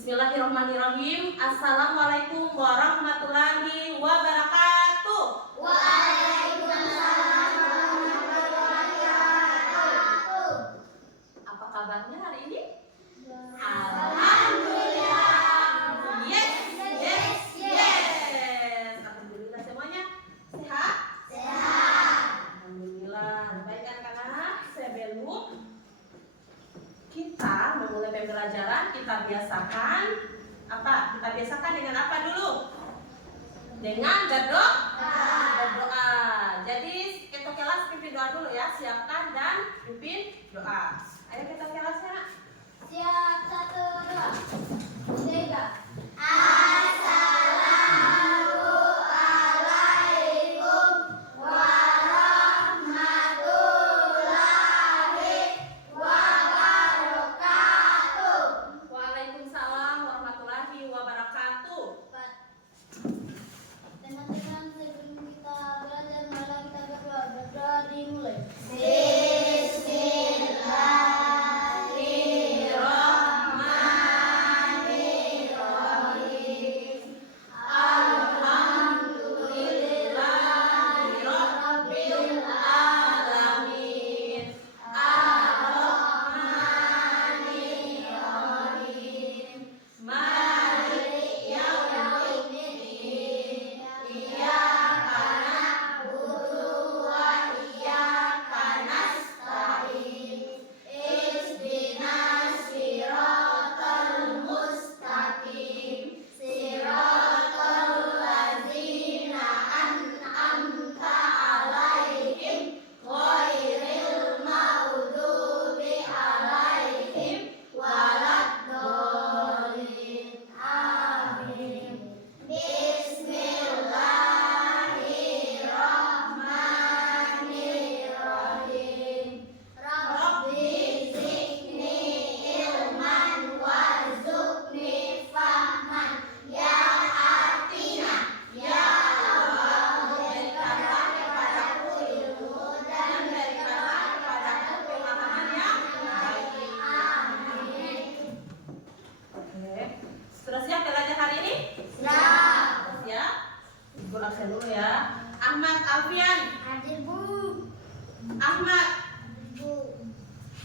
Bismillahirrahmanirrahim. Assalamualaikum warahmatullahi wabarakatuh. Waalaikumsalam warahmatullahi wabarakatuh. Apa kabarnya hari ini? Alhamdulillah. Yes. Alhamdulillah semuanya sehat? Sehat. Alhamdulillah. Baik anak-anak, sebelum kita memulai pembelajaran, kita biasakan apa? Kita biasakan dengan apa dulu? Dengan berdoa. Jadi kita kelas pimpin doa dulu ya. Siapkan dan pimpin doa. Ayo kita kelasnya. Siap, 1, 2, 3. Assalamualaikum warahmatullahi wabarakatuh. Waalaikumsalam warahmatullahi wabarakatuh. Teman-teman, sebelum kita belajar, mari kita berdoa. Berdoa dimulai. Sudah siap belajar hari ini? Siap. Sudah siap? Ibu absen dulu ya. Ahmad Alfian, Hadir, Bu. Ahmad Bu.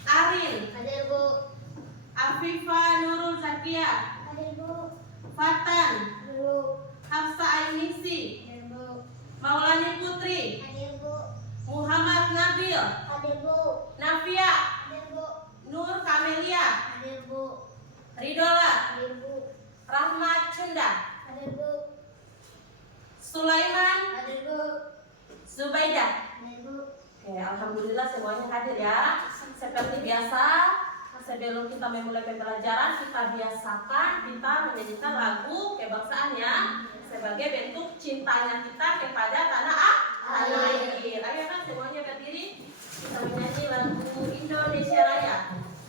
Aril, Hadir, Bu. Afifa Nurul Zakia, Hadir, Bu. Fatan, Hadir, Bu. Hafsa Ainisi, Hadir, Bu. Maulani Putri, Hadir, Bu. Muhammad Nabil, Hadir, Bu. Nafia, Hadir, Bu. Nur Kamelia, Hadir, Bu. Ridola, Hadir, Bu. Rahmat Cunda, Hadir, Bu. Sulaiman, Hadir, Bu. Zubaidah. Hadir, Bu. Oke, alhamdulillah semuanya hadir ya. Seperti biasa, sebelum kita memulai pembelajaran, kita biasakan kita menyanyikan lagu kebangsaan ya, sebagai bentuk cintanya kita kepada tanah air. Ayo kan semuanya berdiri, kita menyanyi lagu Indonesia Raya.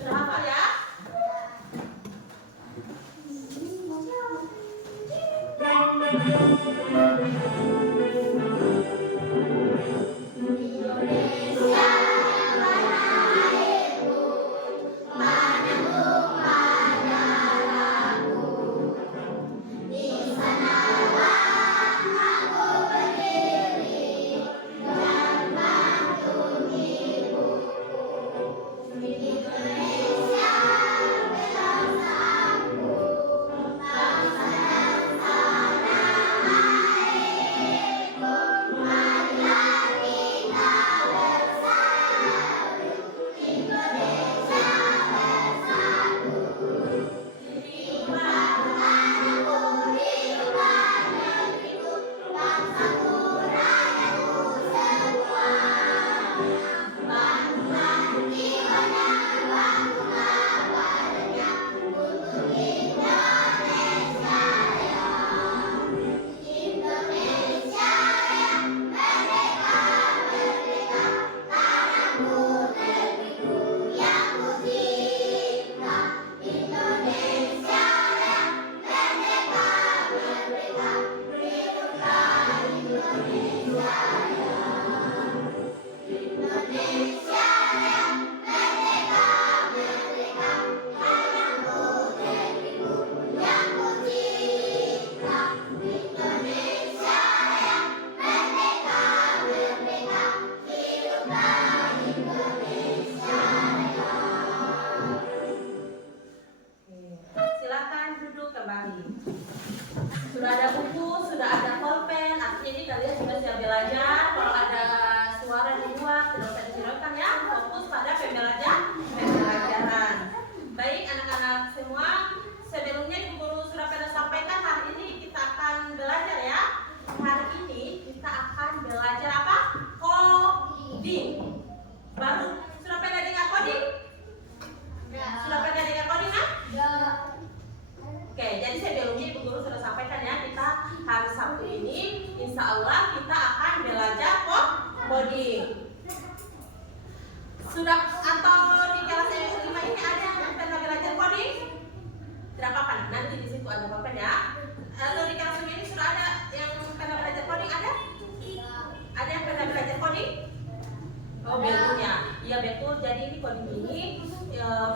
Sudah hafal ya? Indonesia, bangsa dan tanah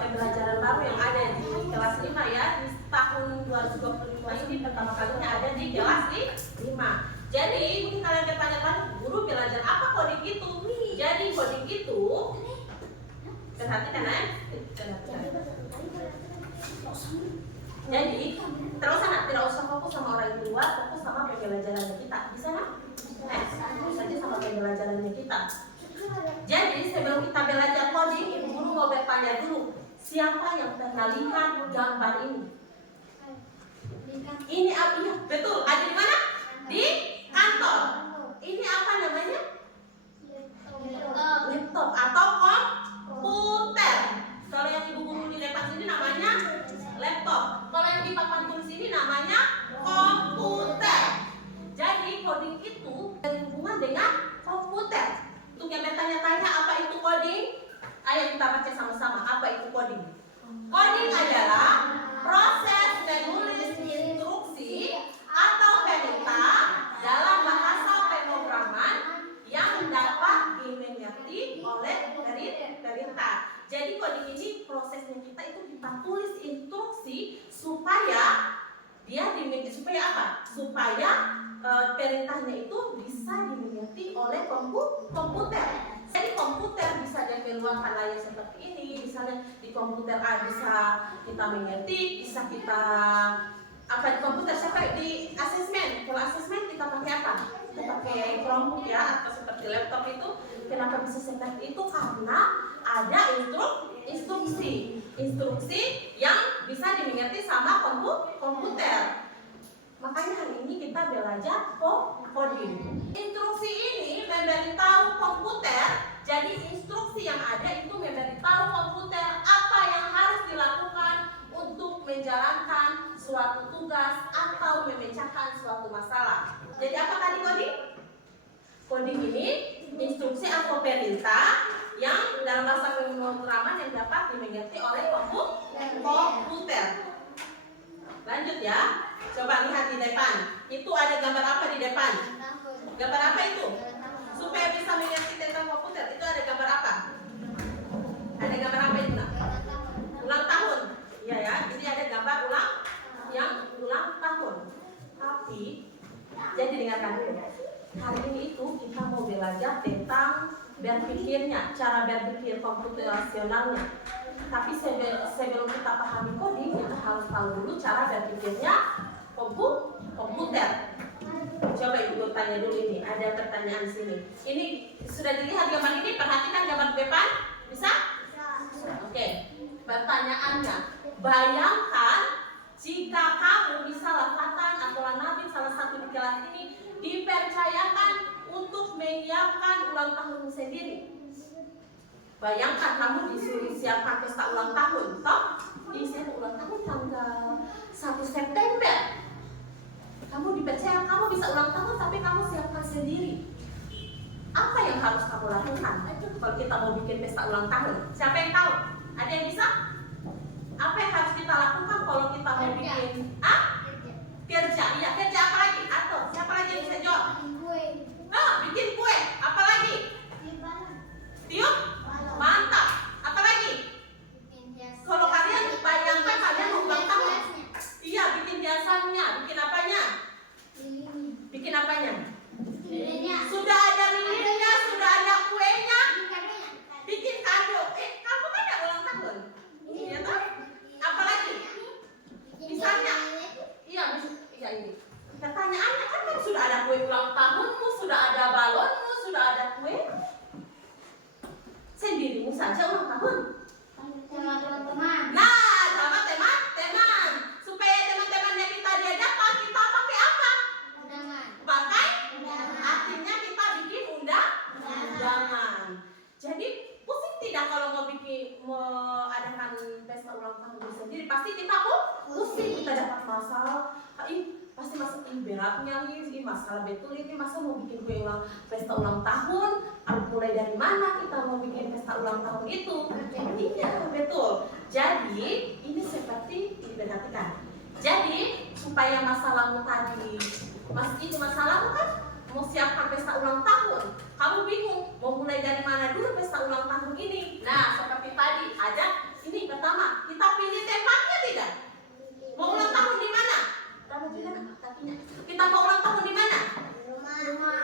pembelajaran baru yang ada di kelas 5 ya. Di tahun 2025 ini pertama kalinya ada di kelas 5. Jadi mungkin kalian bertanya-tanya, guru belajar apa coding itu? Jadi coding itu, perhatikan ya. Jadi tidak usah fokus sama orang di luar, fokus sama pembelajarannya kita. Bisa nak? Fokus saja sama pembelajarannya kita. Jadi sebelum kita belajar coding, ibu guru mau bertanya dulu, siapa yang pernah lihat gambar ini? Ini apa? Iya, betul. Ada di mana? Di kantor. Ini apa namanya? Laptop atau komputer. Kalau yang ibu guru di depan sini namanya laptop. Kalau yang di papan tulis ini namanya komputer. Jadi coding itu berhubungan dengan komputer. Untuk yang bertanya-tanya apa itu coding, ayo kita baca sama-sama apa itu coding. Coding adalah proses menulis instruksi atau perintah dalam bahasa pemrograman yang dapat dimengerti oleh perintah. Jadi coding ini prosesnya kita itu kita tulis instruksi supaya dia dimengerti, supaya apa? Supaya perintahnya itu bisa dimengerti oleh komputer. Jadi komputer bisa dikeluarkan layar seperti ini. Misalnya di komputer A bisa kita mengerti, bisa kita apa di komputer sampai di asesmen. Kalau asesmen kita pakai apa? Kita pakai Chromebook ya, atau seperti laptop itu. Kenapa bisa seperti itu? Karena ada instruksi yang bisa dimengerti sama komputer. Makanya hari ini kita belajar coding. Instruksi ini memberitahu komputer. Jadi instruksi yang ada itu memberitahu komputer apa yang harus dilakukan untuk menjalankan suatu tugas atau memecahkan suatu masalah. Jadi apa tadi coding? Coding ini instruksi atau perintah yang dalam bahasa pemrograman yang dapat dimengerti oleh komputer. Lanjut ya. Coba lihat di depan. Itu ada gambar apa di depan? Gambar apa itu? Supaya bisa mengerti tentang komputer, itu ada gambar apa? Ada gambar apa itu? Ulang tahun. Iya ya. Jadi ada gambar ulang tahun. Tapi jadi dengarkan dulu. Hari ini itu kita mau belajar tentang berpikirnya, cara berpikir komputasionalnya. Tapi sebelum kita pahami coding, kita harus tahu dulu cara berpikirnya komputer. Coba ibu guru tanya dulu ini, ada pertanyaan di sini. Ini sudah dilihat gambar ini, perhatikan gambar depan, bisa? Oke. Pertanyaannya, bayangkan jika kamu misalnya Fatan atau Nabil salah satu di kelas ini dipercayakan untuk menyiapkan ulang tahunmu sendiri. Bayangkan kamu disuruh siapkan pesta ulang tahun, toh? Ini saya ulang tahun tanggal 1 September. Kamu dipercaya kamu bisa ulang tahun tapi kamu siapkan sendiri. Apa yang harus kamu lakukan? Kalau kita mau bikin pesta ulang tahun, siapa yang tahu? Ada yang bisa? Apa yang harus kita lakukan kalau kita mau bikin? Kerja. Iya, kerja apa lagi? Atau siapa lagi yang bisa jawab? Bikin kue. Apa lagi? Tiup? Mantap. Apa lagi? Kalau kalian bayangkan kalian mau ulang tahun. Iya, bikin hiasannya. Bikin apanya? Bikin apanya? Sudah ada lilinnya, sudah ada kuenya. Bikin kado. Kamu kan ada ulang tahun. Iya toh? Apa lagi? Misalnya, iya ini. Pertanyaannya kan sudah ada kue ulang tahunmu, sudah ada balonmu, sudah ada kue. Sendirimu saja ulang tahun. Sama teman-teman. Nah, sama teman-teman. Supaya teman-temannya kita diajak, kita pakai apa? Undangan. Pakai? Artinya kita bikin undangan. Jadi pusing tidak kalau mau adakan pesta ulang tahun sendiri? Pasti kita pusing, kita dapat masalah. Pasti masalah beratnya ini masalah betul ini masa mau bikin kue pesta ulang tahun, mulai dari mana kita mau bikin pesta ulang tahun itu? Iya betul. Jadi ini seperti diperhatikan. Jadi supaya masalahmu tadi, itu masalahmu kan mau siapkan pesta ulang tahun, kamu bingung mau mulai dari mana dulu pesta ulang tahun ini. Nah seperti tadi ada Ini pertama, kita pilih tempatnya tidak? Mau ulang tahun di mana? Kita mau ulang tahun di mana?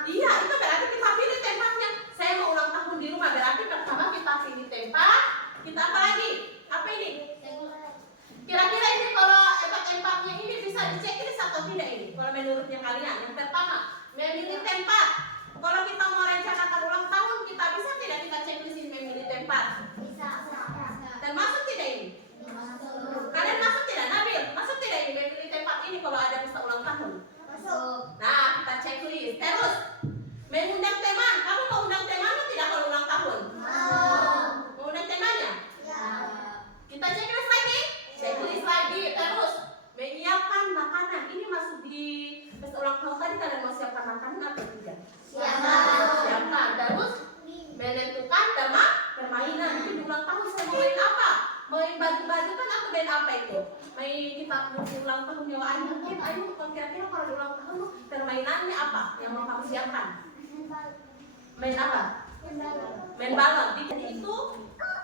Iya, itu berarti kita pilih tempatnya. Saya mau ulang tahun di rumah, berarti pertama kita pilih tempat. Kita apa lagi? Apa ini? Kira-kira ini kalau tempatnya ini bisa diceklis atau tidak ini? Kalau menurutnya kalian, yang pertama memilih tempat. Kalau kita mau rencanakan ulang tahun, kita bisa tidak kita ceklisin memilih tempat? Termasuk tidak ini? Kalian masuk tidak? Nabil, masuk tidak ini memilih tempat ini kalau ada pesta ulang tahun? Nah, kita checklist. Terus mengundang teman. Kamu mau undang temanmu tidak kalau ulang tahun? Mau undang temannya? Kita checklist lagi. Checklist lagi. Terus menyiapkan makanan. Ini masuk di pesta ulang tahun tadi. Kalian mau siapkan makanan atau tidak? Siapkan. Terus menentukan tema permainan. Ini di ulang tahun saya mau main apa? Main baju-baju kan atau main apa itu? Main kita di ulang tahun nyawa ayo kira-kira kalau di ulang tahun permainannya apa yang mau kamu siapkan? Main apa? Main balon. Jadi itu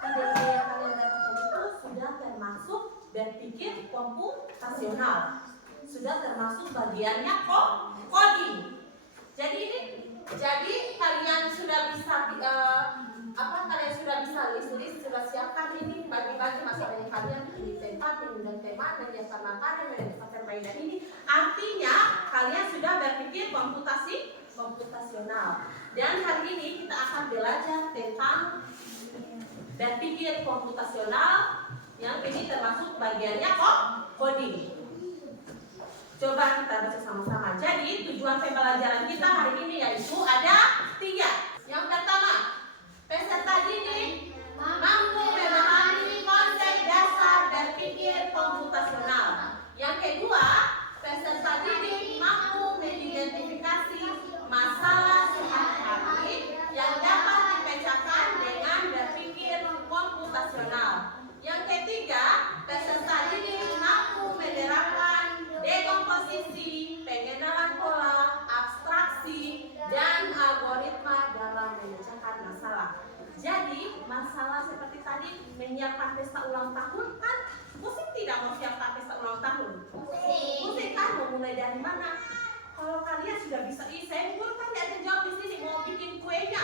ide yang kalian dapatkan itu sudah termasuk berpikir komputasional. Sudah termasuk bagiannya coding. Jadi kalian sudah bisa kalian sudah bisa list sudah siapkan ini bagi-bagi masalahnya kalian di tempat mengundang tema menyiapkan makanan menyiapkan permainan ini artinya kalian sudah berpikir komputasional dan hari ini kita akan belajar tentang berpikir komputasional yang ini termasuk bagiannya coding. Coba kita baca sama-sama. Jadi tujuan pembelajaran kita hari ini yaitu ada 3. Yang pertama, peserta didik mampu memahami konsep dasar berpikir komputasional. Yang kedua, peserta didik mampu mengidentifikasi masalah sehari-hari yang dapat dipecahkan dengan berpikir komputasional. Yang ketiga, peserta didik mampu menerapkan dekomposisi, pengenalan pola, abstraksi, dan algoritma dalam memecahkan masalah. Jadi masalah seperti tadi menyiapkan pesta ulang tahun kan pusing tidak mau siapkan pesta ulang tahun? Pusing kan mau mulai dari mana? Kalau kalian sudah bisa, saya guru kan ada jawab di sini mau bikin kuenya.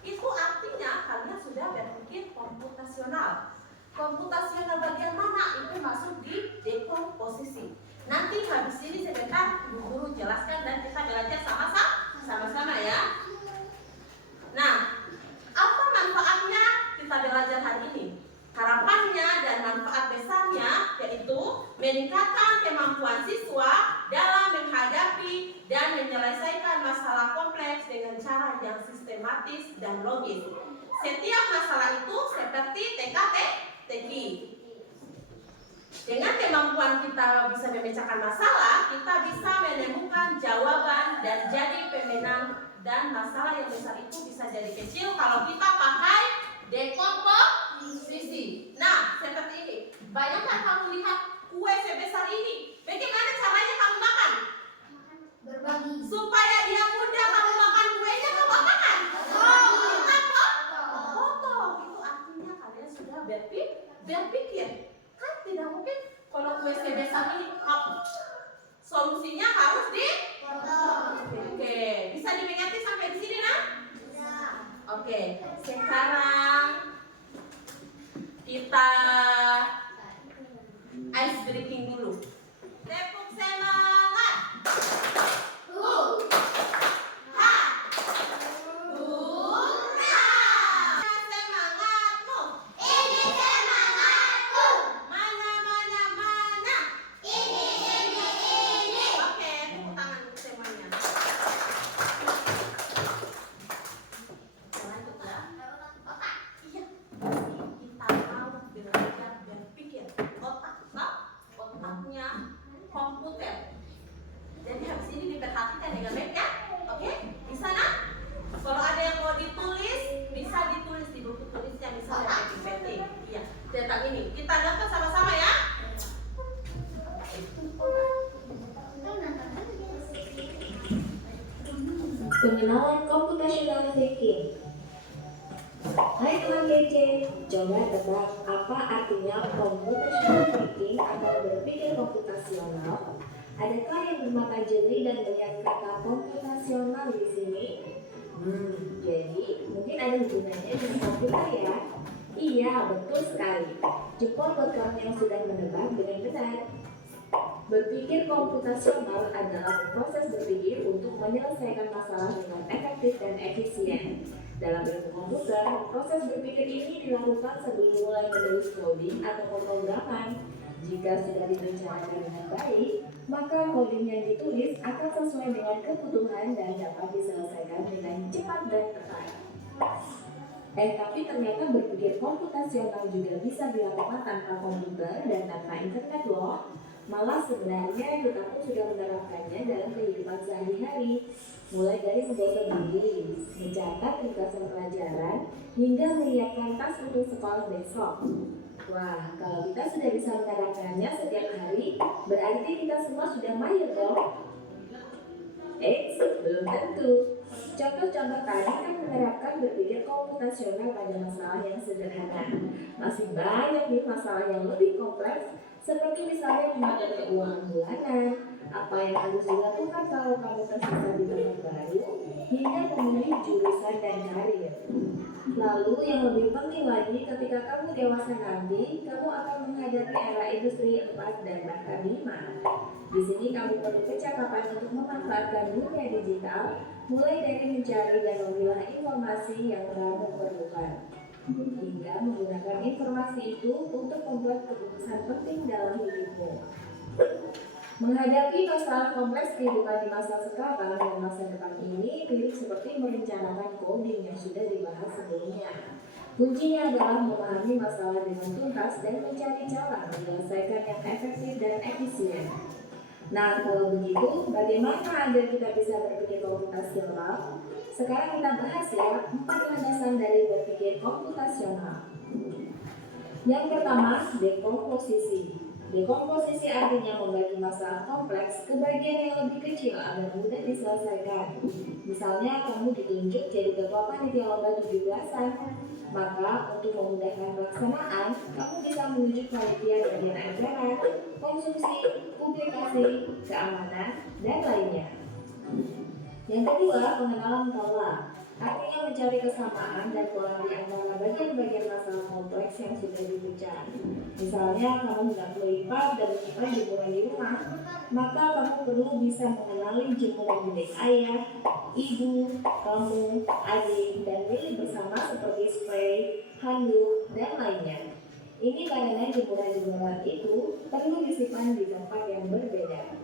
Itu artinya kalian sudah berpikir komputasional. Komputasional bagian mana? Itu masuk di dekomposisi. Nanti habis ini sebentar guru jelaskan dan kita belajar sama-sama ya. Nah, apa manfaatnya kita belajar hari ini? Harapannya dan manfaat besarnya yaitu meningkatkan kemampuan siswa dalam menghadapi dan menyelesaikan masalah kompleks dengan cara yang sistematis dan logis. Setiap masalah itu seperti teka-teki. Dengan kemampuan kita bisa memecahkan masalah, kita bisa menemukan jawaban dan jadi pemenang. Dan masalah yang besar itu bisa jadi kecil kalau kita pakai dekomposisi. Nah, seperti ini. Bayangkan kamu lihat kue sebesar ini. Bagaimana caranya kamu makan? Berbagi. Supaya dia mudah kamu makan kuenya, kamu makan? Kita potong. Itu artinya kalian sudah berpikir. Kan tidak mungkin kalau kue sebesar ini solusinya harus Oke, bisa dimengerti sampai di sini nah? Oke, sekarang kita ice breaking dulu. Tepuk semangat. Semangatmu. Ini semangatku. Mana. Ini. Oke, tepuk tangan untuk semuanya. Lanjut ya. Iya. Kita mau belajar berpikir. Otaknya komputer. Jadi habis ini diperhatikan dengan baik ya. Oke? Bisa nah? Kalau ada yang mau ditulis, bisa ditulis di buku tulisnya misalnya penting. Iya. Tentang ini. Kita nonton sama-sama ya. Pengenalan komputasional thinking. Hai teman kece, coba tebak apa Apa artinya computational thinking atau berpikir komputasional? Adakah yang bermata jeli dan melihat kata komputasional di sini? Jadi mungkin ada hubungannya dengan komputer ya? Iya, betul sekali. Jempol buat kamu yang sudah menebak dengan benar. Berpikir komputasional adalah proses berpikir untuk menyelesaikan masalah dengan efektif dan efisien. Dalam ilmu komputer, proses berpikir ini dilakukan sebelum mulai menulis coding atau pemrograman. Jika sudah direncanakan dengan baik, maka coding yang ditulis akan sesuai dengan kebutuhan dan dapat diselesaikan dengan cepat dan tepat. Tapi ternyata berpikir komputasional juga bisa dilakukan tanpa komputer dan tanpa internet loh. Malah sebenarnya kita pun sudah menerapkannya dalam kehidupan sehari-hari, mulai dari membuat diri, mencatat ringkasan pelajaran, hingga menyiapkan tas untuk sekolah besok. Wah, kalau kita sudah bisa menerapkannya setiap hari, berarti kita semua sudah mahir dong. Belum tentu. Contoh-contoh tadi kan menerapkan berpikir komputasional pada masalah yang sederhana. Masih banyak nih masalah yang lebih kompleks, seperti misalnya mengatur keuangan bulanan, apa yang harus dilakukan kalau kamu tersisa di tempat baru, hingga memilih jurusan dan karir. Lalu yang lebih penting lagi, ketika kamu dewasa nanti, kamu akan menghadapi era industri 4 dan bahkan 5. Di sini kamu perlu kecakapan untuk memanfaatkan dunia digital, mulai dari mencari dan memilah informasi yang kamu perlukan, hingga menggunakan informasi itu untuk membuat keputusan penting dalam hidupmu. Menghadapi masalah kompleks kehidupan di masa sekarang dan masa depan ini mirip seperti merencanakan coding yang sudah dibahas sebelumnya. Kuncinya adalah memahami masalah dengan tuntas dan mencari cara menyelesaikan yang efektif dan efisien. Nah, kalau begitu, bagaimana agar kita bisa berpikir komputasional? Sekarang kita bahas ya, 4 landasan dari berpikir komputasional. Yang pertama, dekomposisi. Dekomposisi artinya membagi masalah kompleks ke bagian yang lebih kecil agar mudah diselesaikan. Misalnya, kamu ditunjuk jadi ketua panitia lomba 17-an. Maka, untuk memudahkan pelaksanaan, kamu bisa menunjuk panitia bagian acara, konsumsi, publikasi, keamanan, dan lainnya. Yang kedua, pengenalan pola. Artinya mencari kesamaan dan pola di antara bagian-bagian masalah kompleks yang sudah dipecah. Misalnya, kamu hendak melipat dan menyimpan jemuran di rumah, maka kamu perlu bisa mengenali jemuran milik ayah, ibu, kamu, adik, dan milik bersama seperti spray, handuk, dan lainnya. Ini karena jemuran-jemuran itu perlu disimpan di tempat yang berbeda.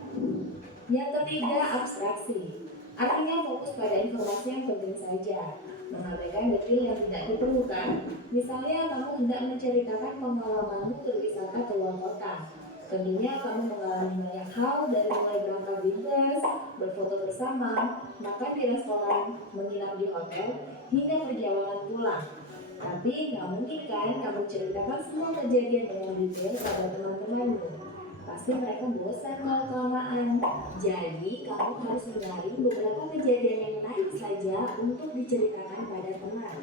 Yang ketiga, abstraksi. Artinya fokus pada informasi yang penting saja, mengabaikan detail yang tidak diperlukan. Misalnya, kamu hendak menceritakan pengalamanmu berwisata ke luar kota. Tentunya kamu mengalami banyak hal, dari mulai berangkat di bus, berfoto bersama, makan di restoran, menginap di hotel, hingga perjalanan pulang. Tapi nggak mungkin kan kamu ceritakan semua kejadian dengan detail pada teman-temanmu. Pasti mereka bosan kalau kelamaan. Jadi kamu harus mencari beberapa kejadian yang menarik saja untuk diceritakan pada teman.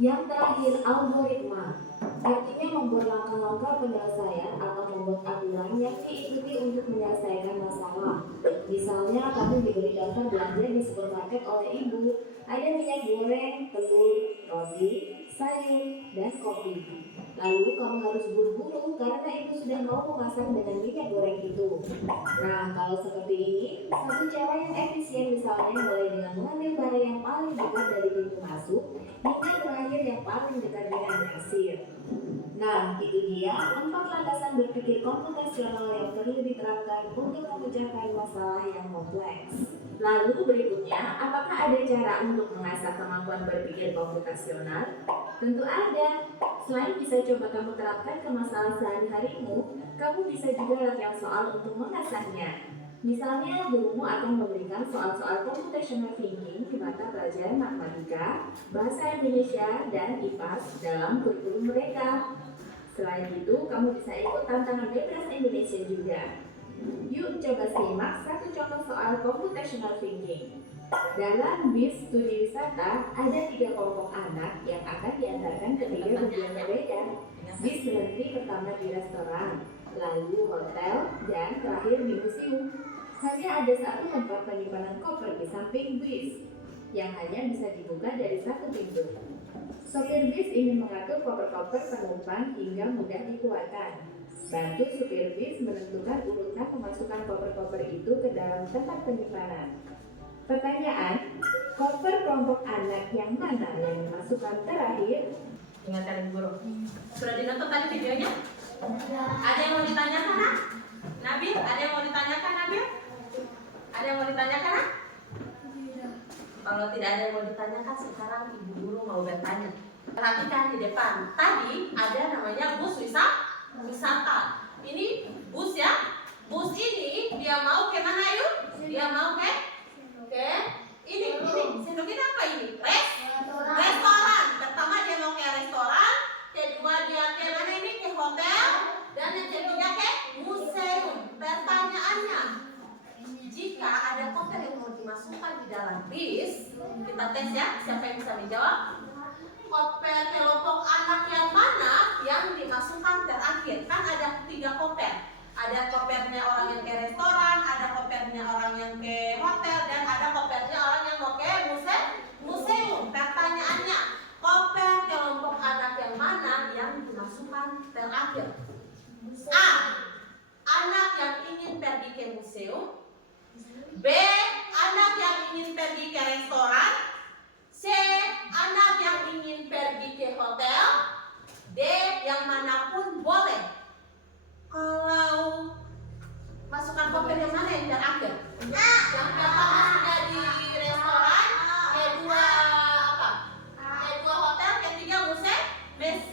Yang terakhir, algoritma. Artinya membuat langkah-langkah penyelesaian atau membuat aturan yang diikuti untuk menyelesaikan masalah. Misalnya, kamu diberi daftar belanja di supermarket oleh ibu. Ada minyak goreng, telur, roti, sayur, dan kopi. Lalu kamu harus buru-buru karena ibu sudah mau memasak dengan minyak goreng itu. Nah, kalau seperti ini, satu cara yang efisien misalnya mulai dengan mengambil barang yang paling dekat dari pintu masuk hingga terakhir yang paling dekat dengan kasir. Nah, itu dia 4 landasan berpikir komputasional yang perlu diterapkan untuk memecahkan masalah yang kompleks. Lalu berikutnya, apakah ada cara untuk mengasah kemampuan berpikir komputasional? Tentu ada. Selain bisa coba kamu terapkan ke masalah sehari-harimu, kamu bisa juga latihan soal untuk mengasahnya. Misalnya, gurumu akan memberikan soal-soal computational thinking di mata pelajaran matematika, bahasa Indonesia, dan IPAS dalam kurikulum mereka. Selain itu, kamu bisa ikut tantangan bebas Indonesia juga. Yuk coba simak satu contoh soal computational thinking. Dalam BIS studi wisata, ada 3 kelompok anak yang akan diantarkan ke 3 tujuan berbeda. Bis berhenti pertama di restoran, lalu hotel, dan terakhir di museum. Hanya ada satu tempat penyimpanan koper di samping bis, yang hanya bisa dibuka dari satu pintu. Sopir bis ingin mengatur koper-koper penumpang hingga mudah dikeluarkan. Bantu supir bis menentukan urutan memasukkan koper-koper itu ke dalam tempat penyimpanan. Pertanyaan, koper kelompok anak yang mana yang dimasukkan terakhir? Ingatkan guru. Sudah dinonton tadi videonya? Ada yang mau ditanyakan, Nak? Nabil, ada yang mau ditanyakan, Nabil? Ada yang mau ditanyakan, Nak? Kalau tidak ada yang mau ditanyakan, sekarang ibu guru mau bertanya. Perhatikan di depan. Tadi ada namanya bus wisata. Ini bus ya. Bus ini dia mau ke mana yuk? Dia mau ke ini sendok ini apa ini? Restoran. Pertama dia mau ke restoran, kedua dia ke mana ini? Ke hotel, dan yang ketiga ke museum. Pertanyaannya, jika ada koper yang mau dimasukkan di dalam bis, kita tes ya, siapa yang bisa menjawab? Koper kelompok anak yang mana yang dimasukkan terakhir? Kan ada 3 koper. Ada kopernya orang yang ke restoran, ada kopernya orang yang ke hotel, dan ada kopernya orang yang mau ke museum. Pertanyaannya, koper kelompok anak yang mana yang dimasukkan terakhir? A. Anak yang ingin pergi ke museum. B. Anak yang ingin pergi ke restoran. C. Anak yang ingin pergi ke hotel. D. Yang manapun boleh. Kalau masukkan koper yang mana yang terakhir? Yang pertama sudah di restoran, kedua apa? Kedua hotel, ketiga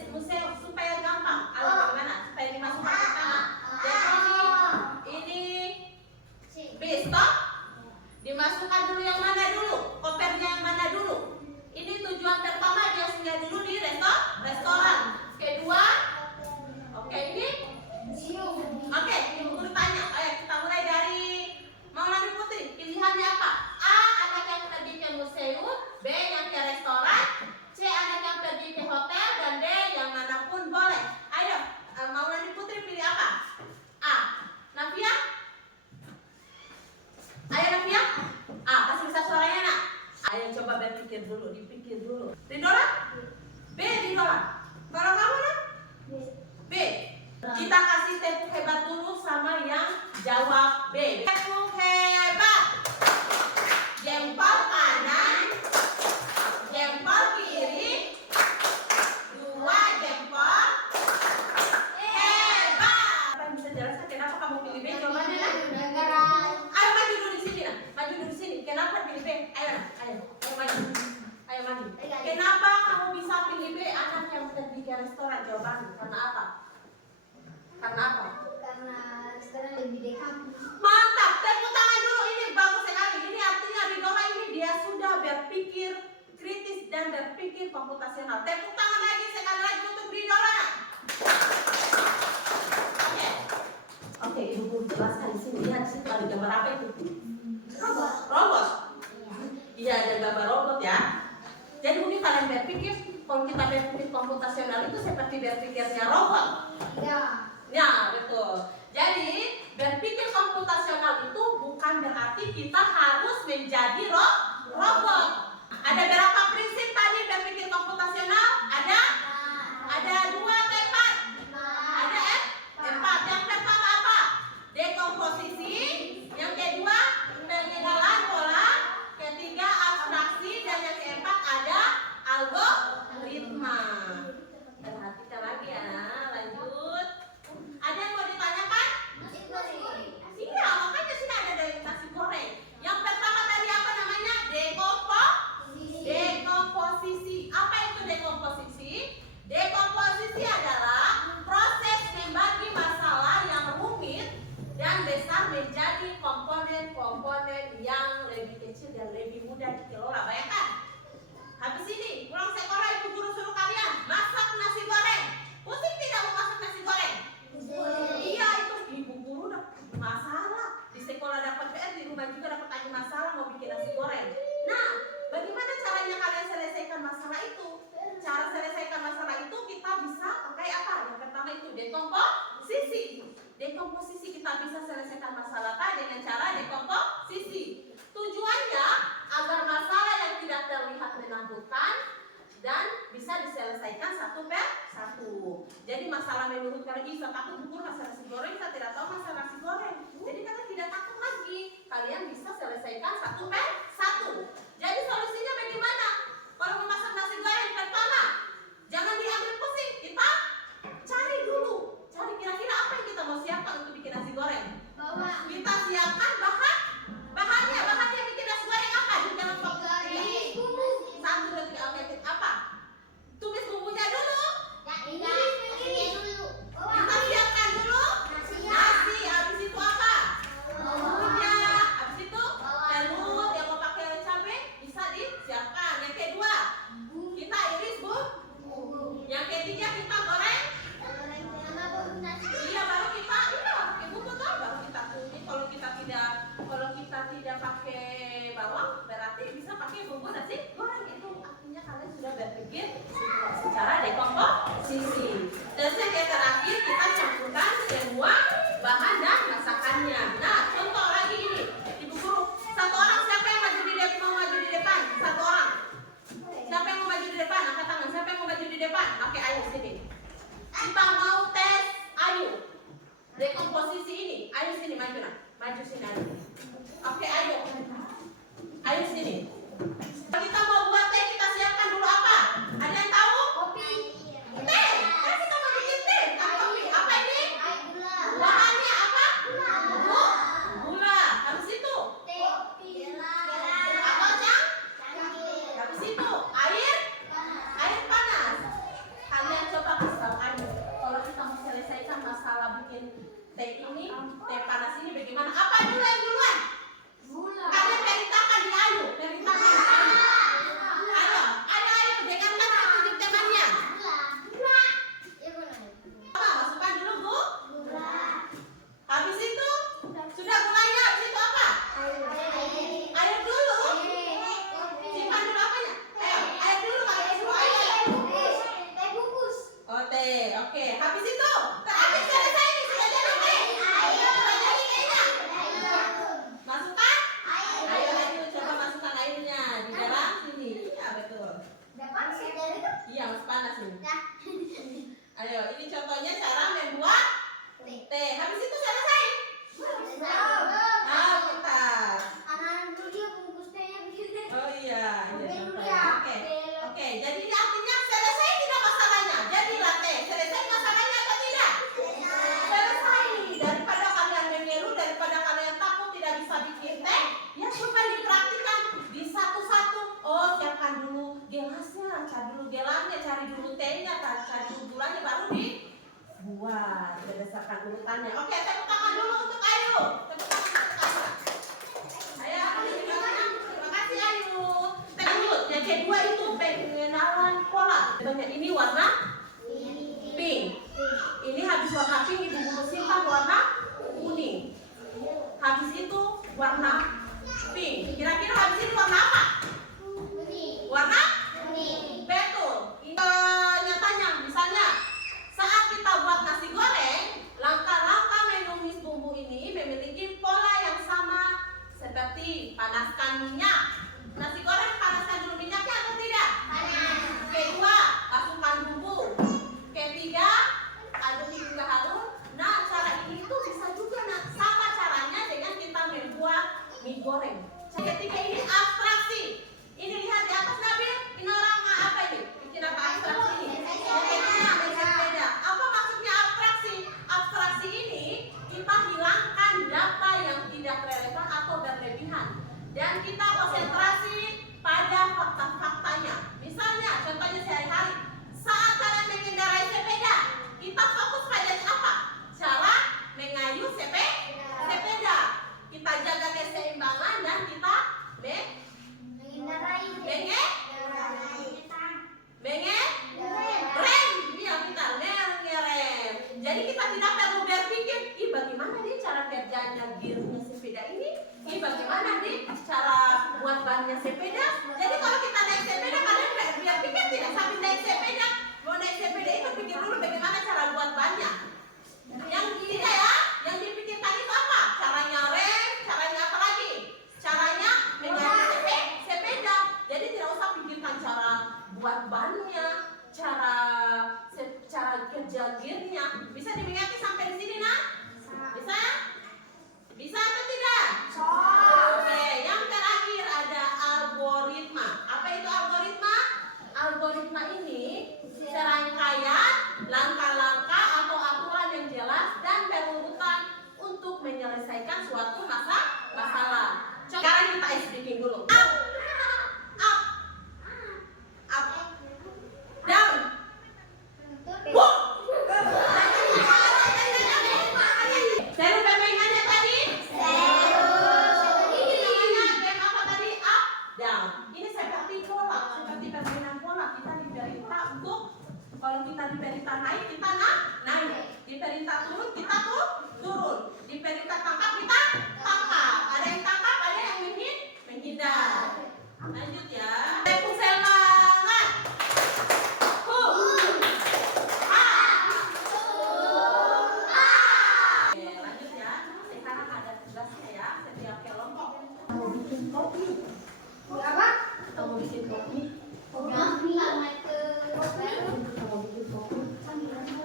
museum supaya gampang. Bagaimana? Supaya dimasukkan pertama. Jadi ini bis toh? Dimasukkan dulu yang mana dulu? Kopernya yang mana dulu? Ini tujuan pertama dia singgah dulu di restoran. Kedua, oke ini. Oke, ibu guru tanya. Ayo kita mulai dari Maulani Putri. Pilihannya apa? A. Anak yang pergi ke museum. B. Yang ke restoran. C. Anak yang pergi ke hotel. Dan D. Yang manapun boleh. Ayo, Maulani Putri pilih apa? A. Nafia? Ayo Nafia. A. Kasih besar suaranya nak. Ayo coba berpikir dulu, dipikir dulu. Rindola? B. Rindola. Kalau kamu nak? B. Kita kasih tepuk hebat dulu sama yang jawab B. Tepuk hebat. Jempol kanan, jempol kiri, 2 jempol. Hebat. Apa yang bisa jelaskan kenapa kamu pilih B? Jawabannya nak? Ayo maju dulu di sini nak. Maju dulu di sini. Kenapa pilih B? Ayo nak. Ayo maju. Ayo maju. Kenapa kamu bisa pilih B? Anak yang pergi ke restoran. Jawabannya karena apa? Karena apa? Karena sekarang lebih dekat. Mantap, tepuk tangan dulu, ini bagus sekali. Ini artinya Rindola ini dia sudah berpikir kritis dan berpikir komputasional. Tepuk tangan lagi sekali lagi untuk Rindola. Oke, ibu guru jelaskan di sini. Lihat di situ ada gambar apa itu? Robot. Iya, ada gambar robot ya. Jadi mungkin kalian berpikir kalau kita berpikir komputasional itu seperti berpikirnya robot. Ya, betul. Jadi, berpikir komputasional itu bukan berarti kita harus menjadi robot. Ada berapa prinsip tadi berpikir komputasional? Ada 2 atau 4? Ada 4. Yang pertama apa? Dekomposisi. Yang kedua, pengenalan pola. Ketiga, abstraksi. Dan yang keempat ada algoritma. Perhatikan lagi ya. Lanjut. Ada yang mau ditanyakan? Iya, makanya sini ada dari nasi goreng. Yang pertama tadi apa namanya? Dekomposisi. Apa itu dekomposisi? Dekomposisi adalah proses membagi masalah yang rumit dan besar menjadi komponen-komponen yang lebih kecil dan lebih mudah dikelola. Bayangkan, habis ini pulang sekolah ibu guru suruh kalian masak nasi goreng. Pusing tidak mau masak nasi goreng? Iya, itu ibu guru dapat masalah. Di sekolah dapat PR, di rumah juga dapat lagi masalah mau bikin nasi goreng. Nah, bagaimana caranya kalian selesaikan masalah itu? Cara selesaikan masalah itu kita bisa pakai apa? Yang dekomposisi. Dekomposisi kita bisa selesaikan masalah tadi dengan cara dekomposisi. Tujuannya agar masalah yang tidak terlihat menakutkan dan bisa diselesaikan satu per satu. Jadi masalah menurut kalian, saya takut bubur masalah nasi goreng, saya tidak tahu masalah nasi goreng. Jadi kalian tidak takut lagi, kalian bisa selesaikan satu per satu. Jadi solusinya bagaimana? Kalau memasak nasi goreng pertama, jangan diambil pusing, kita cari dulu. Cari kira-kira apa yang kita mau siapkan untuk bikin nasi goreng. Kita siapkan bahannya bikin nasi goreng apa? Jangan satu, dua, tiga, oke, apa? Tumis bumbunya dulu. Kita siapkan dulu nasi, habis itu apa? Bumbunya, habis itu telur yang mau pakai cabai bisa disiapkan. Yang kedua, kita iris bumbu. Yang ketiga kita goreng. Iya, baru kita pakai bumbu tuh, baru kita tumis. Kalau kita tidak pakai bawang, berarti bisa pakai bumbu nasi goreng. Itu artinya kalian sudah berpikir secara dekomposisi. Dan yang terakhir kita campurkan semua bahan dan masakannya. Nah, contoh lagi ini, ibu guru, satu orang siapa yang mau maju di depan? Satu orang. Siapa yang mau maju di depan? Angkat tangan. Siapa yang mau maju di depan? Oke, ayo sini. Kita mau tes Ayu. Dekomposisi ini. Ayo sini maju nak. Maju sini Ayu. Oke, ayo. Ayo sini. Kita mau buat teh, kita siapkan dulu apa? Ada yang tahu? Teh. Kan kita mau bikin teh, kan kopi. Apa ini? Bahannya apa? Gula. Habis itu apa cang? Habis itu air panas. Kalian coba kasih tahu Ayu. Kalau kita mau selesaikan masalah bikin teh ini, teh panas ini bagaimana? Apa dulu yang duluan? Kalian perintahkan di Ayu, perintahkan di Ayu. Ayo, dengarkan petunjuk temannya. Apa? Masukkan dulu Bu. Habis itu sudah gulanya, habis itu apa? Air dulu. Simpan dulu apanya? Air dulu, pakai dulu air. Oh teh, oke. Habis itu terakhir selesai ini sudah jadi teh. Sudah jadi tehnya. Masukkan. Ayo coba masukkan airnya di dalam sini. Ya betul. Iya, masih panas ini. Ayo, ini contohnya cara membuat teh. Habis itu selesai. Nah, kita. Oh iya, contohnya. Oke, jadi ini artinya selesai tidak masalahnya. Jadilah teh. Selesai masalahnya atau tidak? Selesai. Daripada kalian mengeluh, daripada kalian takut tidak bisa bikin teh, ya coba dipraktikkan di satu-satu. Oh, siapkan dulu gelasnya, cari dulu gelasnya, cari dulu tehnya, cari dulu gulanya, baru dibuat berdasarkan urutannya. Oke, tepuk tangan dulu untuk Ayu. Tepuk tangan untuk Ayu. Ayo, terima kasih Ayu. Lanjut, yang kedua itu pengenalan pola. Contohnya ini warna pink. Ini habis warna pink, ibu guru simpan warna kuning. Habis itu warna pink. Kira-kira habis itu warna apa? Warna? Betul. Nyatanya, misalnya saat kita buat nasi goreng, langkah-langkah menumis bumbu ini memiliki pola yang sama seperti panaskan minyak. Nasi goreng panaskan dulu minyaknya atau tidak? Kedua, masukkan bumbu. Ketiga, aduk hingga halus. Nah, cara ini tuh bisa juga sama caranya dengan kita membuat mie goreng. Ketiga ini abstraksi. Ini lihat di atas Nabil, ini orang apa ini? Bikin apa abstraksi ini? Naik sepeda. Apa maksudnya abstraksi? Abstraksi ini kita hilangkan data yang tidak relevan atau berlebihan dan kita konsentrasi pada fakta-faktanya. Misalnya, contohnya sehari-hari, saat kalian mengendarai sepeda, kita fokus pada apa? Cara mengayuh sepeda. Kita jaga keseimbangan dan kita rem. Iya, kita ngerem. Jadi kita tidak perlu berpikir, bagaimana nih cara kerjanya gearnya sepeda ini? Bagaimana nih cara buat bannya sepeda? Jadi kalau kita naik sepeda, kalian berpikir tidak sambil naik sepeda. Mau naik sepeda itu pikir dulu bagaimana cara buat bannya. Yang turun, kita tuh turun. Diperintah tangkap, kita tangkap. Ada yang tangkap, ada yang menghindar. Lanjut ya. Tepuk semangat. Oke, lanjut ya. Sekarang ada tugasnya ya. Setiap kelompok mau bikin kopi. Apa? Kita mau bikin kopi. Kopi.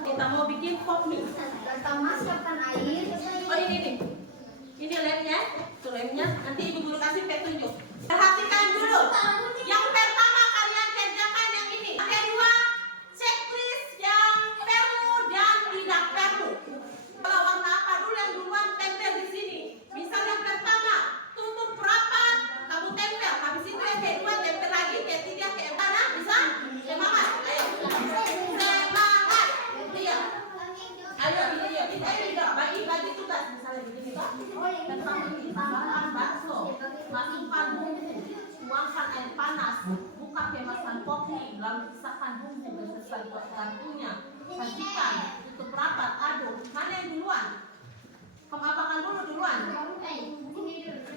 Kita mau bikin kopi. Pertama siapkan air. Oh ini nih. Ini lemnya. Tuh lemnya. Nanti ibu guru kasih petunjuk. Perhatikan dulu. Yang pertama kalian kerjakan yang ini. Yang kedua, checklist yang perlu dan tidak perlu. Kalau warna apa dulu yang duluan tempel di sini. Misal yang pertama, tutup rapat, kamu tempel. Habis itu yang kedua tempel lagi, ketiga keempat. Nah, bisa? Semangat. Ayo. Semangat. Iya. Ayo, ini enggak bagi tugas. Misalnya begini toh. Pertama ini tambahkan bakso, masukkan bumbu, tuangkan air panas, buka kemasan kopi, lalu pisahkan bumbu beserta garpunya, sajikan, tutup rapat, aduk. Mana yang duluan? Kamu apakan dulu duluan?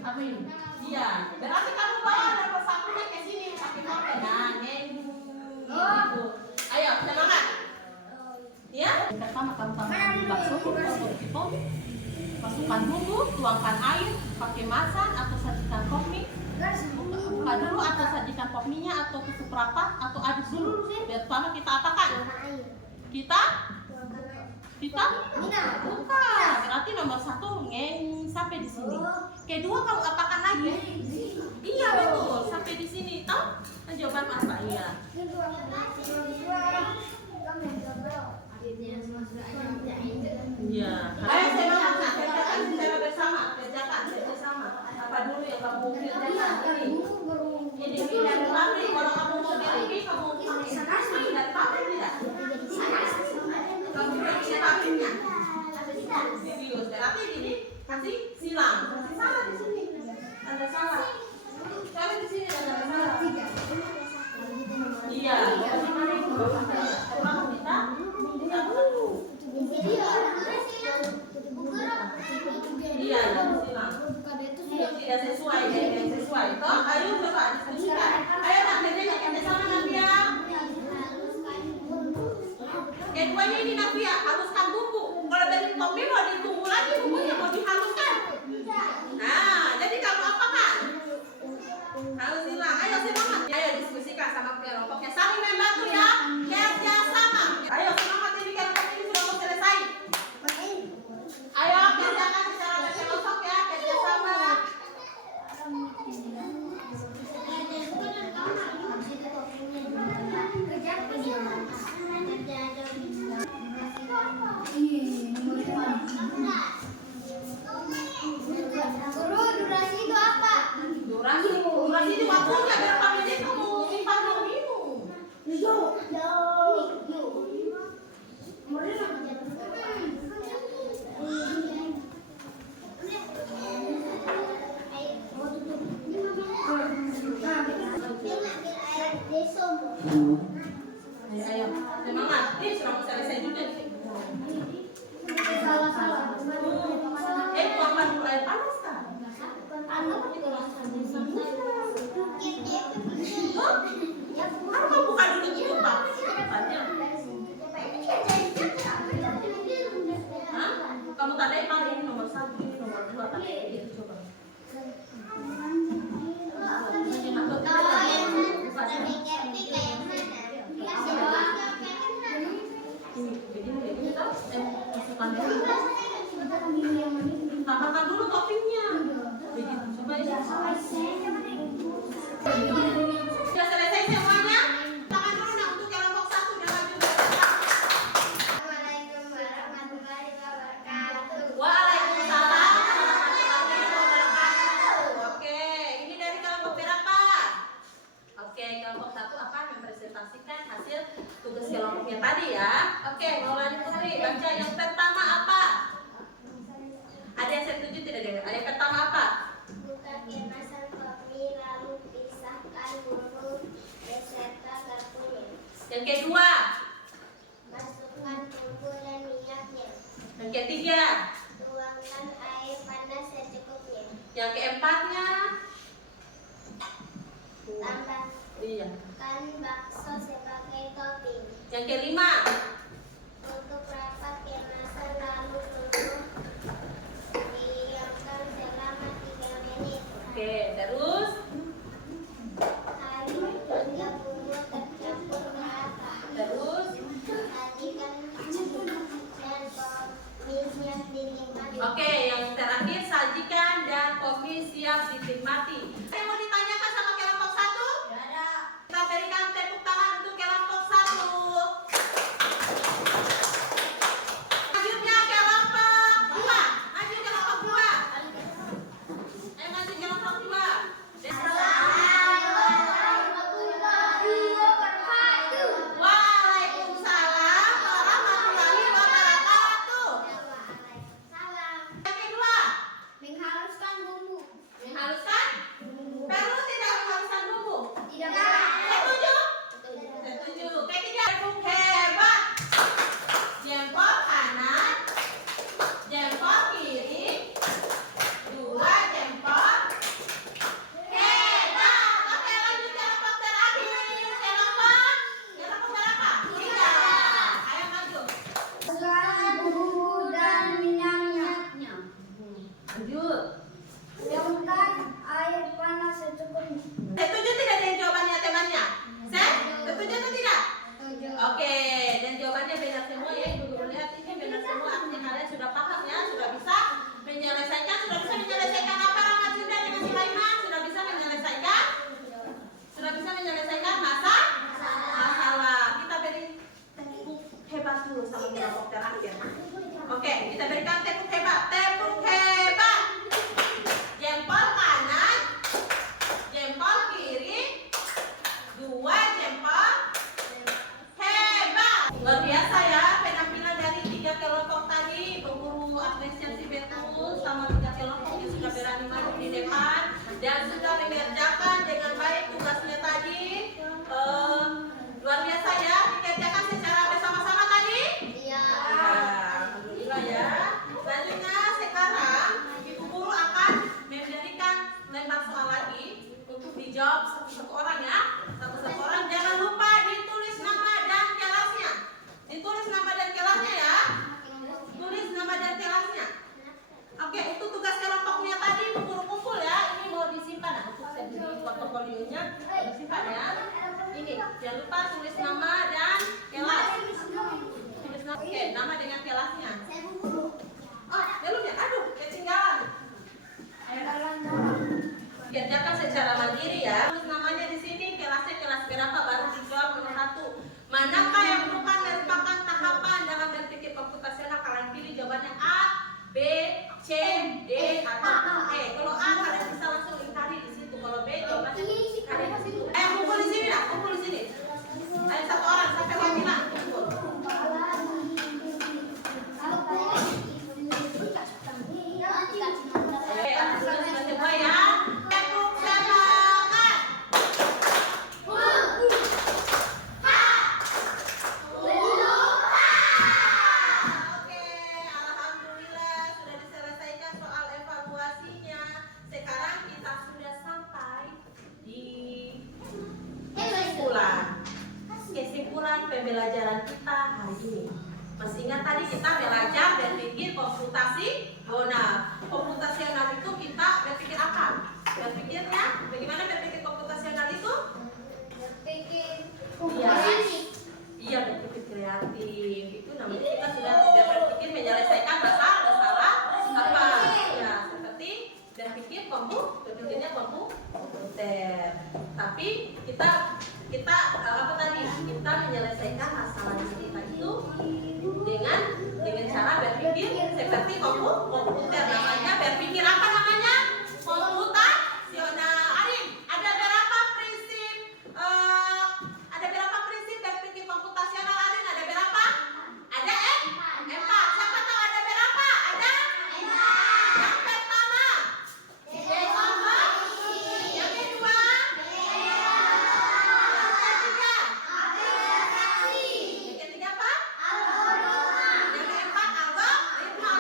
Apa ini? Iya. Berarti kamu bawa nomor satunya ke sini pakai kopi. Nah, gitu. Ayo, semangat. Ya. Pertama kamu tambahkan bakso, masukkan bumbu, tuangkan air, pakai masan atau sajikan kopi. Buka dulu atau sajikan kopinya atau tutup rapat atau aduk dulu. Pertama kita apakan? Kita buka. Berarti nomor satu sampai di sini. Kedua kamu apakan lagi? Iya betul, sampai di sini. Tahu? Jawaban apa? Iya. Iya. Ayo semangat, kerjakan secara bersama, kerjakan bersama. Apa dulu yang kamu kerjakan ini? Ini dari pabrik. Kalau kamu mau beli, kamu dari pabrik tidak? Kamu beli pabriknya. Bius. Berarti ini kasih silang. Kasih salah di sini. Ada salah. Kalau di sini ada salah. Iya. Kalau kita dulu. Iya, silang. Tidak sesuai, tidak sesuai. Toh, ayo coba diskusikan. Ayo nak kerja sama Nafia. Keduanya ini Nafia, haluskan bumbu. Kalau dari kopi mau ditunggu lagi bumbunya mau dihaluskan. Nah, jadi kamu apakan? Harus silang. Ayo semangat. Ayo diskusikan sama kelompoknya. Saling membantu ya. Kerja sama. Ayo semangat ini kelompok ini sudah mau selesai. Ayo kerjakan secara berkelompok ya, kerja sama. Guru, durasi itu apa? Durasi itu waktunya berapa menit kamu simpan mau minum. Ayo, semangat. Ini sudah mau selesai juga nih. Tuangkan dulu air panas kan? Kamu buka dulu tutup Pak. Hah? Kamu tandai paling ini nomor 1, ini nomor 2, tapi itu coba. Tambahkan dulu toppingnya. Begitu, coba ya. Sudah selesai semuanya? Tangan dulu nah untuk kelompok 1 dan lanjut. Assalamualaikum warahmatullahi wabarakatuh. Waalaikumsalam warahmatullahi wabarakatuh. Oke, ini dari kelompok berapa? Oke, kelompok 1 akan mempresentasikan hasil tugas kelompoknya tadi ya. Oke, mau lanjut lagi. Baca yang pertama apa? Ada yang setuju tidak dengar? Ada yang pertama apa? Buka kemasan kopi lalu pisahkan ketiga, Tuangkan air panas secukupnya. yang keempatnya, Tambahkan bakso sebagai topping. yang kelima, Untuk rapat kemasan lalu tutup. Diamkan selama 3 menit. oke, terus, Air hingga bumbu tercampur merata. terus, Sajikan dan kopi siap dinikmati. oke, yang terakhir sajikan dan kopi siap dinikmati. Saya mau ditanyakan sama kelompok 1? Kita berikan tepuk tangan untuk kelompok 1. Selanjutnya kelompok 2. Maju kelompok 2. Ayo maju kelompok 2. Waalaikumsalam warahmatullahi wabarakatuh. Yang kedua, Menghaluskan bumbu. menghaluskan. Perlu tidak menghaluskan bumbu? Tidak. Setuju? Setuju. Ketiga, tepuk hebat. Jempol kanan, jempol kiri, 2 jempol hebat. Oke, lanjut kelompok terakhir. Kelompok berapa? 3. Ayo maju. Bumbu dan minyaknya. Lanjut. Tuangkan air panas secukupnya. Setuju tidak dengan jawabannya temannya? Setuju atau tidak? Oke, dan jawabannya benar semua ya. Ibu guru lihat ini benar semua. Artinya kalian sudah paham ya, sudah bisa menyelesaikan apa Rahmat Sunda dengan Sulaiman? Sudah bisa menyelesaikan masalah. Kita beri tepuk hebat dulu sama kelompok terakhir. Oke, kita berikan tepuk hebat. Tepuk hebat. Jempol kanan, jempol kiri, 2 jempol hebat. Luar biasa ya penampilan dari 3 kelompok tadi. Pemburu apresiasi betul sama 3 kelompok yang sudah berani maju di depan dan sudah mengerjakan dengan baik tugasnya tadi. Luar biasa ya, dikerjakan secara bersama-sama tadi. Iya. Alhamdulillah ya. Selanjutnya sekarang Ibu Guru akan memberikan lembar soal lagi untuk dijawab satu-satu orang ya. Satu-satu orang, jangan lupa ditulis nama dan kelasnya. Ditulis nama dan kelasnya ya. Tulis nama dan kelasnya. Oke, untuk tugas kelompoknya tadi Ibu Guru kumpul ya. Ini mau disimpan untuk sendiri portofolionya disimpan ya. Ini jangan lupa tulis nama dan kelas. Tulis nama, oke, nama dengan kelasnya. Oh, belum ya? Aduh, ketinggalan. Kerjakan secara mandiri ya. Tulis namanya di sini, kelasnya kelas berapa, baru dijawab nomor 1. Manakah yang merupakan tahapan dalam berpikir komputasional? Kalian pilih jawabannya A, B, C, D, atau E. Kalau A kalian bisa langsung ingkari di situ. Kalau B jawabannya ingkari di situ. Kumpul di sini lah, kumpul di sini. Ayo satu orang sampai wakilan kumpul. Oke, sudah semua ya. Tepuk semangat. Oke, alhamdulillah sudah diselesaikan soal evaluasinya. Sekarang kita sudah sampai di kesimpulan pembelajaran kita hari ini. Masih ingat tadi kita belajar berpikir komputasional. Komputasional itu kita berpikir apa? Berpikirnya bagaimana berpikir komputasional itu? Iya, berpikir kreatif. Itu namanya kita sudah berpikir menyelesaikan masalah apa? Ya, seperti berpikir berpikirnya komputer. Tapi kita apa tadi? Kita menyelesaikan masalah kita itu dengan cara berpikir seperti komputer. Namanya berpikir apa namanya? Komputasional. Arin, ada berapa prinsip berpikir komputasional? Arin, ada berapa? Ada 4. Siapa tahu ada berapa? Ada 4. Yang pertama, yang kedua, yang ketiga apa? Yang keempat, algoritma.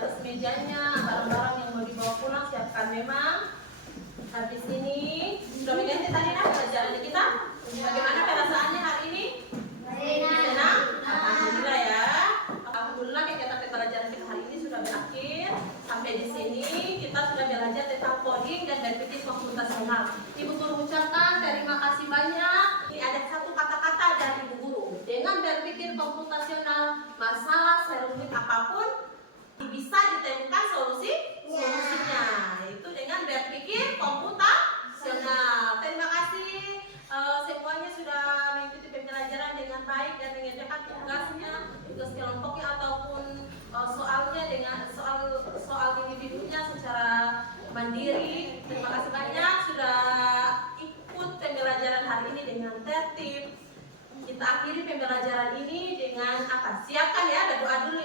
atas mejanya, barang-barang yang mau dibawa pulang siapkan memang. Habis ini sudah mengganti tadi pelajaran kita. Bagaimana perasaannya hari ini? Senang? Alhamdulillah ya. Alhamdulillah kegiatan pembelajaran kita hari ini sudah berakhir. Sampai di sini kita sudah belajar tentang coding dan berpikir komputasional. Ibu guru ucapkan terima kasih banyak. Ini ada satu kata-kata dari Ibu guru. Dengan berpikir komputasional, masalah serumit apapun bisa ditemukan solusinya. Itu dengan berpikir komputasional. Terima kasih semuanya sudah mengikuti pembelajaran dengan baik dan mengerjakan tugas kelompoknya ataupun soalnya dengan soal individunya secara mandiri. Terima kasih banyak sudah ikut pembelajaran hari ini dengan tertib. Kita akhiri pembelajaran ini dengan apa? Siapkan ya, berdoa dulu